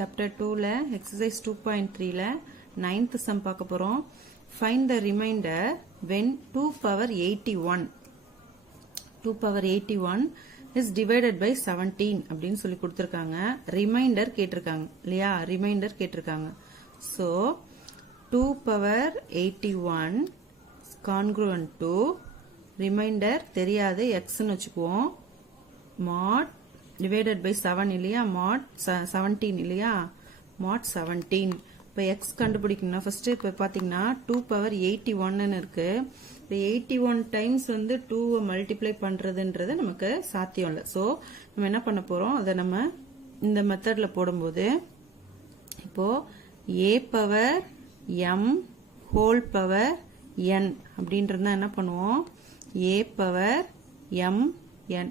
Chapter 2ல exercise 2.3ல 9th sum பார்க்க போறோம். Find the remainder when 2 power 81 is divided by 17 அப்படின்னு சொல்லி கொடுத்திருக்காங்க. ரிமைண்டர் கேட்டிருக்காங்க இல்லையா? ரிமைண்டர் கேட்டிருக்காங்க. So 2 power 81 congruent to reminder தெரியாது xன்னு வச்சுக்குவோம். mod divided by 7 இல்லையா? mod 17 இல்லையா? mod 17. இப்போ x கண்டுபிடிக்கணும்னா ஃபர்ஸ்ட் இப்போ பாத்தீங்கன்னா 2 power 81 இருக்கு. இப்போ 81 டைம்ஸ் வந்து 2 மல்டிப்ளை பண்றதுன்றது நமக்கு சாத்தியம் இல்லை. ஸோ நம்ம என்ன பண்ண போறோம், அதை நம்ம இந்த மெத்தட்ல போடும்போது இப்போ a power m whole power n அப்படின்றத என்ன பண்ணுவோம், a பவர் m n.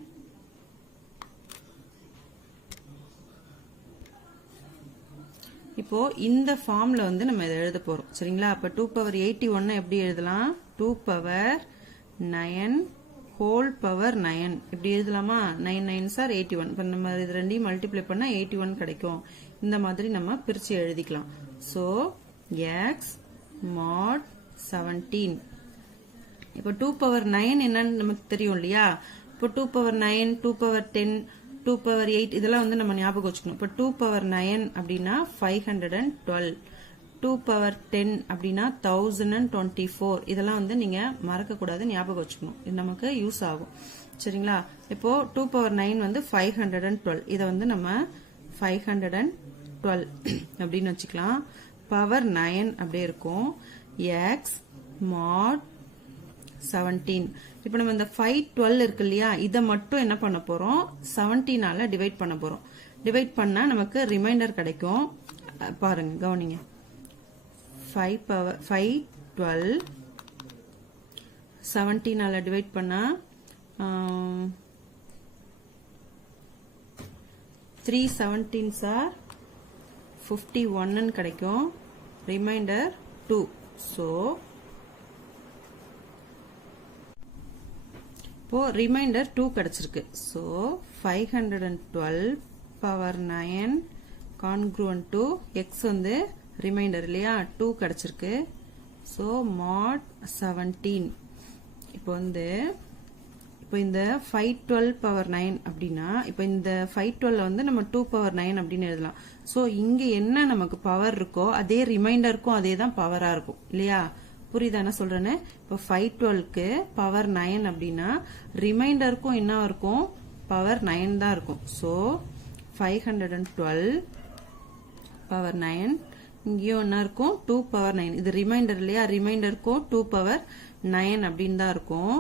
இப்போ இந்த ஃபார்ம்ல வந்து நம்ம இதை எழுத போறோம் சரிங்களா? அப்ப 2 power 81 எப்படி எழுதலாம், 2 power 9 ஹோல் பவர் 9 இப்படி எழுதலாமா? 9 9s are 81. இப்போ நம்ம இது ரெண்டையும் மல்டிப்ளை பண்ணா 81 கிடைக்கும். இந்த மாதிரி நம்ம பிரிச்சு எழுதிக்கலாம். So x mod 17. இப்போ 2 power 9 என்னன்னு நமக்கு தெரியும் இல்லையா? இப்போ 2 power 9, 2 power 10, 2 power 8 இதெல்லாம் வந்து நம்ம ஞாபகம் வச்சுக்கணும். இப்போ 2 power 9 அப்படின்னா 512, 2 power 10 அப்படின்னா 1024. இதெல்லாம் வந்து நீங்க மறக்க கூடாது, ஞாபகம் வச்சுக்கணும். இது நமக்கு யூஸ் ஆகும் சரிங்களா? இப்போ 2 power 9 வந்து 512. இதை வந்து நம்ம 512 அப்படின்னு வச்சுக்கலாம். பவர் 9 அப்படியே இருக்கும். x mod 17. இப்போ நம்ம இந்த 512 இருக்கு இல்லையா, இதை மட்டும் என்ன பண்ண போறோம், 17ஆல டிவைட் பண்ண போறோம். டிவைட் பண்ணா நமக்கு ரிமைண்டர் கிடைக்கும். பாருங்க கவனிங்க. 512 17ஆல டிவைட் பண்ணா 3 17s are 51 கிடைக்கும். ரிமைண்டர் 2. ஸோ இப்போ ரிமைண்டர் 2 கிடைச்சிருக்கு. So 512 power 9 congruent to X வந்து ரிமைண்டர் இல்லையா, 2 கிடைச்சிருக்கு. So mod 17. இப்போ வந்து இப்போ இந்த 512 பவர் 9 அப்படின்னா இப்போ இந்த 512 வந்து நம்ம 2 பவர் 9 அப்படின்னு எழுதலாம். ஸோ இங்க என்ன நமக்கு பவர் இருக்கோ அதே ரிமைண்டருக்கும் அதே தான் பவரா இருக்கும் இல்லையா? புரியுதா என்ன சொல்றேன்னு? இப்போ 512க்கு பவர் 9 அப்படின்னா ரிமைண்டருக்கும் என்ன இருக்கும், பவர் 9 தான் இருக்கும். ஸோ 512 பவர் 9, இங்கேயும் என்ன இருக்கும், 2 பவர் 9. இது ரிமைண்டர் இல்லையா? ரிமைண்டருக்கும் 2 பவர் 9 அப்படின்னு தான் இருக்கும்.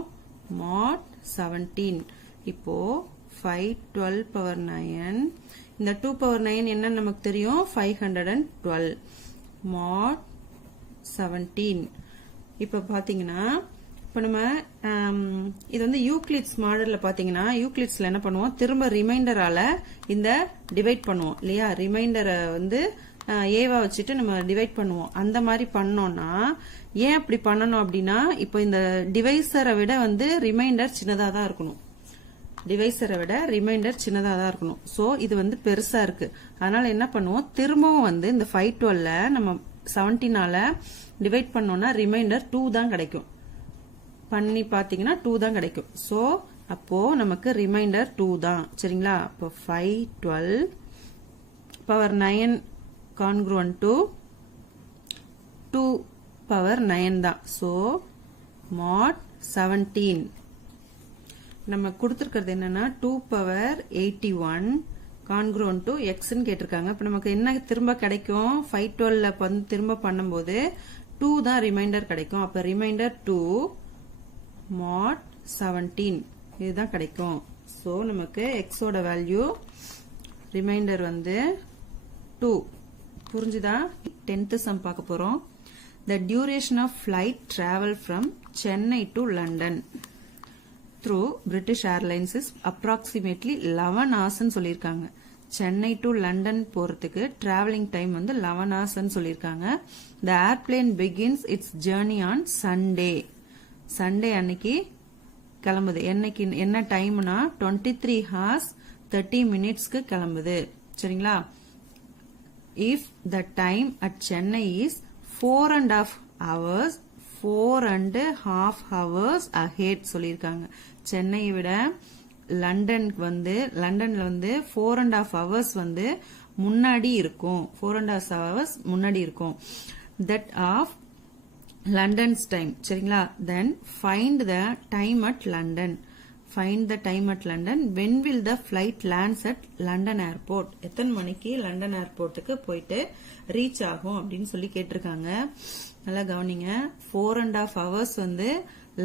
mod 17. இப்போ 512 பவர் 9, இந்த 2 பவர் 9 என்ன நமக்கு தெரியும், 512 mod 17. இப்ப பாத்தீங்கன்னா இப்ப நம்ம இது வந்து யூக்ளிட்ஸ் மாடல்ல பாத்தீங்கன்னா யூக்ளிட்ஸ்ல என்ன பண்ணுவோம், திரும்ப ரிமைண்டரால இந்த டிவைட் பண்ணுவோம் இல்லையா? ரிமைண்டரை வந்து ஏவா வச்சுட்டு நம்ம டிவைட் பண்ணுவோம். அந்த மாதிரி பண்ணோம்னா ஏன் அப்படி பண்ணணும் அப்படின்னா, இப்போ இந்த டிவைசரை விட வந்து ரிமைண்டர் சின்னதா தான் இருக்கணும். டிவைசரை விட ரிமைண்டர் சின்னதா தான் இருக்கணும். சோ இது வந்து பெருசா இருக்கு. அதனால என்ன பண்ணுவோம், திரும்பவும் வந்து இந்த 512 நம்ம 17ஆல டிவைட் பண்ணோம்னா ரிமைண்டர் 2 தான் கிடைக்கும். பண்ணி பாத்தீங்கன்னா 2 தான் கிடைக்கும். சோ அப்போ நமக்கு ரிமைண்டர் 2 தான் சரிங்களா? அப்போ 512 பவர் 9 கான்க்ரூவன்ட் டு 2 பவர் 9 தான். So mod 17. நம்ம கொடுத்திருக்கிறது என்னன்னா 2 பவர் 81 கான்க்ரூவன்ட் டு எக்ஸ்ன்னு கேட்டிருக்காங்க. இப்ப நமக்கு என்ன திரும்ப கிடைக்கும், 512 திரும்ப பண்ணும்போது 2 தான் ரிமைண்டர் கிடைக்கும். அப்ப ரிமைண்டர் 2 mod 17 இதுதான் கிடைக்கும். சோ நமக்கு எக்ஸோட வேல்யூ ரிமைண்டர் வந்து 2. புரிஞ்சுதா? 10th சம் பார்க்க போறோம். The duration of flight travel from Chennai to London through British Airlines is approximately 11 hours ன்னு சொல்லியிருக்காங்க. சென்னை டு லண்டன் போறதுக்கு டிராவலிங் டைம் வந்து 11 hours ன்னு சொல்லியிருக்காங்க. The airplane begins its journey on Sunday. Sunday அன்னைக்கு கிளம்புது. என்னைக்கு என்ன டைம்னா 23 hours 30 minutesக்கு கிளம்புது சரிங்களா? if the time at Chennai is 4.5 hours 4.5 hours ahead சொல்லிருக்காங்க. சென்னையை விட லண்டனுக்கு வந்து லண்டன்ல வந்து 4.5 hours வந்து முன்னாடி இருக்கும். 4.5 hours முன்னாடி இருக்கும். that of London's time. சரிங்களா? then find the time at London. find the time at London. when will the flight lands at London airport? எத்தனை மணிக்கு லண்டன் ஏர்போர்ட்டுக்கு போயிட்டு ரீச் ஆகும் அப்படின்னு சொல்லி கேட்டிருக்காங்க. நல்லா கவனிங்க. 4.5 hours வந்து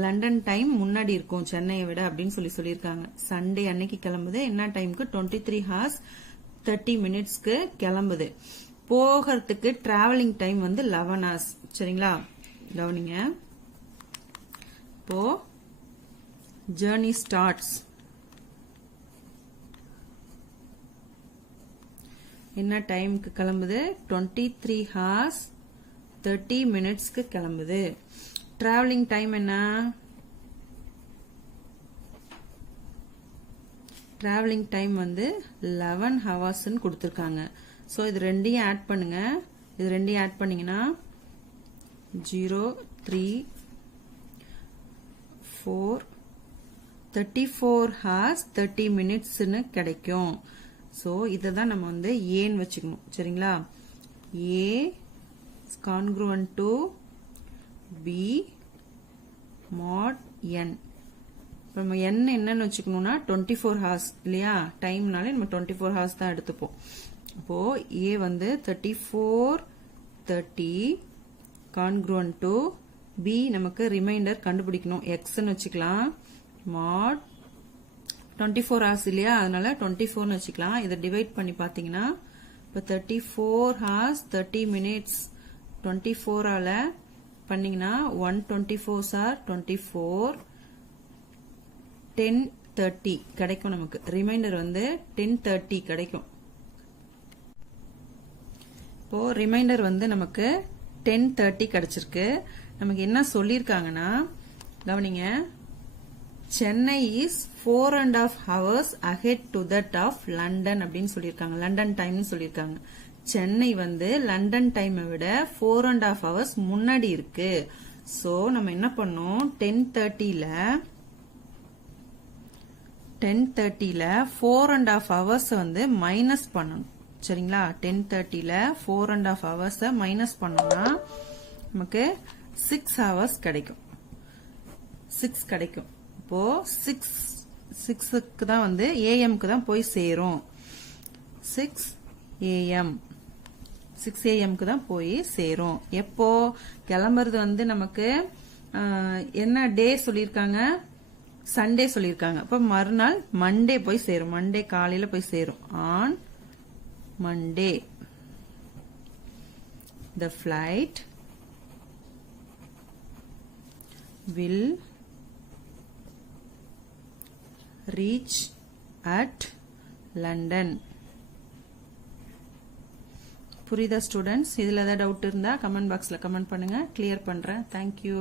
லண்டன் டைம் முன்னாடி இருக்கும் சென்னையை விட அப்படின்னு சொல்லியிருக்காங்க. சண்டே அன்னைக்கு கிளம்புது. என்ன டைமுக்கு? 23 hours 30 minutesக்கு கிளம்புது. போகிறதுக்கு டிராவலிங் டைம் வந்து 11 hours. சரிங்களா? கவனிங்க. இப்போ journey starts. என்ன டைமுக்கு கிளம்புது? 23 hours 30 minutesக்கு கிளம்புது. டிராவலிங் டைம் என்ன? டிராவலிங் டைம் வந்து 11 hours கொடுத்திருக்காங்க. சோ இது ரெண்டையும் ஆட் பண்ணுங்க. இது ரெண்டையும் ஆட் பண்ணீங்கன்னா 0 3 4 34 hours 30 minutes கிடைக்கும். சோ இததான் நம்ம வந்து ஏன்னு வச்சுக்கணும். சரிங்களா? A is congruent to B mod n. நம்ம n என்னன்னு வச்சுக்கணும்னா 24 hours இல்லையா? டைம்னாலே நம்ம 24 hours தான் எடுத்துப்போம். அப்போ A வந்து 34 30 congruent to B நமக்கு ரிமைண்டர் கண்டுபிடிக்கணும். x ன்னு வச்சுக்கலாம். mod 24 hours இல்லையா? அதனால 24 ன்னு வச்சுக்கலாம். இதை டிவைட் பண்ணி பாத்தீங்கன்னா இப்ப 34 hours 30 minutes 24 ஆல பண்ணீங்கன்னா 124 are 24 1030 கிடைக்கும். நமக்கு ரிமைண்டர் வந்து 1030 கிடைக்கும். இப்போ ரிமைண்டர் வந்து நமக்கு 1030 கிடைச்சிருக்கு. நமக்கு என்ன சொல்லிருக்காங்கன்னா கவனிங்க. Chennai is 4.5 hours ahead to that of London அப்படின்னு சொல்லியிருக்காங்க. லண்டன் டைம் சொல்லியிருக்காங்க. சென்னை வந்து லண்டன் டைமை விட 4.5 hours முன்னாடி இருக்கு. சோ நம்ம என்ன பண்ணோம்? 1030ல 4.5 hours வந்து மைனஸ் பண்ணணும். சரிங்களா? 1030ல 4.5 hours மைனஸ் பண்ணோம்னா நமக்கு 6 hours கிடைக்கும். 6 கிடைக்கும். இப்போ 6க்கு தான் வந்து ஏஎம்க்கு தான் போய் சேரும். 6 AM தான் போய் சேரும். எப்போ கிளம்புறது வந்து நமக்கு என்ன டே சொல்லிருக்காங்க? சண்டே சொல்லிருக்காங்க. அப்ப மறுநாள் மண்டே போய் சேரும். மண்டே காலையில போய் சேரும். On Monday the flight will reach at London. புரியுதா ஸ்டூடெண்ட்ஸ்? இதுல ஏதாவது டவுட் இருந்தா கமெண்ட் பாக்ஸ்ல கமெண்ட் பண்ணுங்க. கிளியர் பண்றேன். தேங்க்யூ.